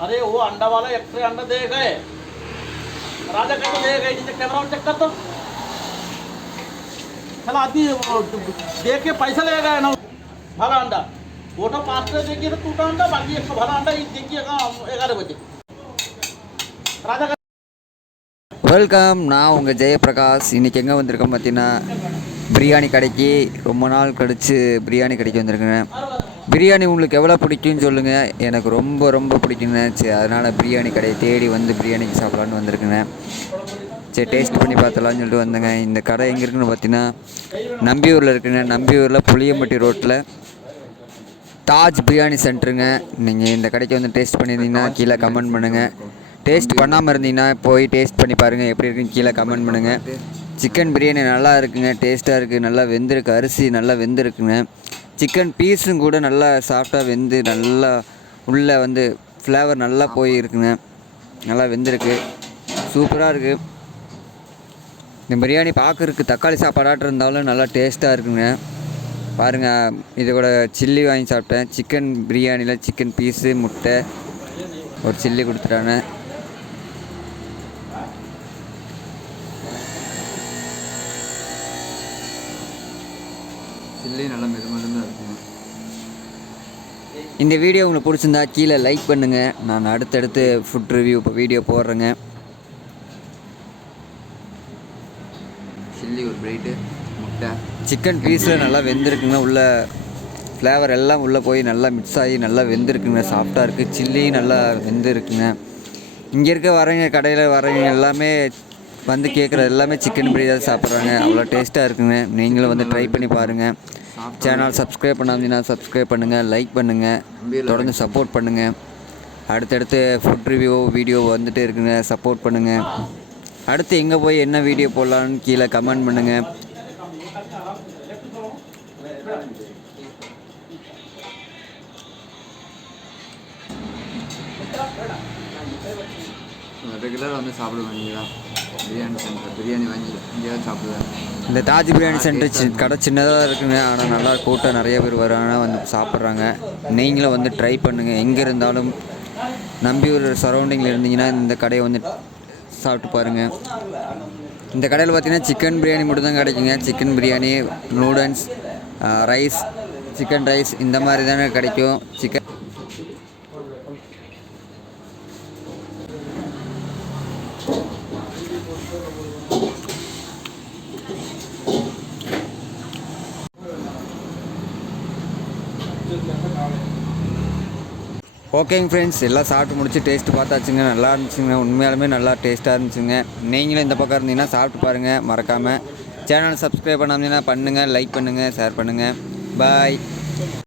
अरे वो अंडा वाला एक्सरे अंडा दे गए राजा कैसे दे गए जिसे कैमरा में चेक कर दो चला आदमी वो दे के पैसा ले गए ना भरा अंडा वो तो पाँच से देखिए तो टूटा अंडा बाकी एक सौ भरा अंडा ये देखिए ग्यारह बजे राजा का வெல்கம் நான் உங்கள் ஜெயபிரகாஷ் இன்றைக்கி எங்கே வந்திருக்கோம் பார்த்தீங்கன்னா பிரியாணி கடைக்கு ரொம்ப நாள் கழித்து பிரியாணி கடைக்கு வந்திருக்கேன் பிரியாணி உங்களுக்கு எவ்வளோ பிடிக்கும்னு சொல்லுங்கள் எனக்கு ரொம்ப ரொம்ப பிடிக்குங்க. சரி அதனால் பிரியாணி கடையை தேடி வந்து பிரியாணிக்கு சாப்பிட்லான்னு வந்திருக்குங்க. சரி டேஸ்ட் பண்ணி பார்த்தலாம்னு சொல்லிட்டு வந்தேங்க. இந்த கடை எங்கே இருக்குன்னு பார்த்தீங்கன்னா நம்பியூரில் இருக்குங்க. நம்பியூரில் புளியம்பட்டி ரோட்டில் தாஜ் பிரியாணி சென்டருங்க. நீங்கள் இந்த கடைக்கு வந்து டேஸ்ட் பண்ணியிருந்தீங்கன்னா கீழே கமெண்ட் பண்ணுங்கள் டேஸ்ட் பண்ணாமல் இருந்தீங்கன்னா போய் டேஸ்ட் பண்ணி பாருங்கள் எப்படி இருக்குன்னு கீழே கமெண்ட் பண்ணுங்கள் சிக்கன் பிரியாணி நல்லா இருக்குங்க. டேஸ்ட்டாக இருக்குது நல்லா வெந்திருக்கு. அரிசி நல்லா வெந்திருக்குங்க. சிக்கன் பீஸும் கூட நல்லா சாஃப்டாக வெந்து நல்லா உள்ளே வந்து ஃப்ளேவர் நல்லா போய் இருக்குங்க நல்லா வெந்திருக்கு. சூப்பராக இருக்குது இந்த பிரியாணி பார்க்குறதுக்கு தக்காளி சாப்பாடாட்டம் இருந்தாலும் நல்லா டேஸ்ட்டாக இருக்குங்க. பாருங்கள் இது கூட சில்லி வாங்கி சாப்பிட்டேன். சிக்கன் பிரியாணியில் சிக்கன் பீஸு முட்டை ஒரு சில்லி கொடுத்துட்டாங்க. சில்லி நல்லா மெது மெதுன்னு இருக்குங்க இந்த வீடியோ உங்களுக்கு பிடிச்சிருந்தா கீழே லைக் பண்ணுங்கள் நான் அடுத்தடுத்து ஃபுட் ரிவ்யூ இப்போ வீடியோ போடுறேங்க. சில்லி ஒரு பிரைட்டு முட்டை. சிக்கன் பீஸில் நல்லா வெந்திருக்குங்க. உள்ள ஃப்ளேவர் எல்லாம் உள்ளே போய் நல்லா மிக்ஸ் ஆகி நல்லா வெந்திருக்குங்க. சாஃப்டாக இருக்குது சில்லியும் நல்லா வெந்திருக்குங்க. இங்கே இருக்க வரவங்க கடையில் வரவங்க எல்லாமே வந்து கேட்குறது எல்லாமே சிக்கன் பிரியாணி சாப்பிட்றாங்க. அவ்வளோ டேஸ்ட்டாக இருக்குங்க. நீங்களும் வந்து ட்ரை பண்ணி பாருங்கள் சேனல் சப்ஸ்கிரைப் பண்ணாதீங்கன்னா சப்ஸ்கிரைப் பண்ணுங்கள் லைக் பண்ணுங்கள் தொடர்ந்து சப்போர்ட் பண்ணுங்கள் அடுத்தடுத்து ஃபுட் ரிவ்யூ வீடியோ வந்துட்டு இருக்குங்க. சப்போர்ட் பண்ணுங்கள் அடுத்து எங்கே போய் என்ன வீடியோ போடலான்னு கீழே கமெண்ட் பண்ணுங்கள் ரெகுலராக வந்து சாப்பிடுவேன் பிரியாணி சென்டர் பிரியாணி வாங்கி இங்கே தான் சாப்பிடுவேன். இந்த தாஜ் பிரியாணி சென்டர் சி கடை சின்னதாக இருக்குங்க. ஆனால் நல்லா கூட்டம் நிறைய பேர் வராங்க வந்து சாப்பிட்றாங்க. நீங்களும் வந்து ட்ரை பண்ணுங்கள் எங்கே இருந்தாலும் நம்பியூர் சரௌண்டிங்கில் இருந்தீங்கன்னா இந்த கடையை வந்து சாப்பிட்டு பாருங்கள் இந்த கடையில் பார்த்தீங்கன்னா சிக்கன் பிரியாணி மட்டும் தான் கிடைக்குங்க. Chicken biryani noodles rice chicken rice இந்த மாதிரி தானே கிடைக்கும். சிக்கன் ஓகேங்க ஃப்ரெண்ட்ஸ் எல்லாம் சாப்பிட்டு முடிச்சு டேஸ்ட்டு பார்த்தாச்சுங்க. நல்லா இருந்துச்சுங்க. உண்மையாலுமே நல்லா டேஸ்ட்டாக இருந்துச்சுங்க. நீங்களும் இந்த பக்கம் இருந்தீங்கன்னா சாப்பிட்டு பாருங்கள் மறக்காமல் சேனலை சப்ஸ்கிரைப் பண்ணாமல் பண்ணுங்கள் லைக் பண்ணுங்கள் ஷேர் பண்ணுங்கள் பாய்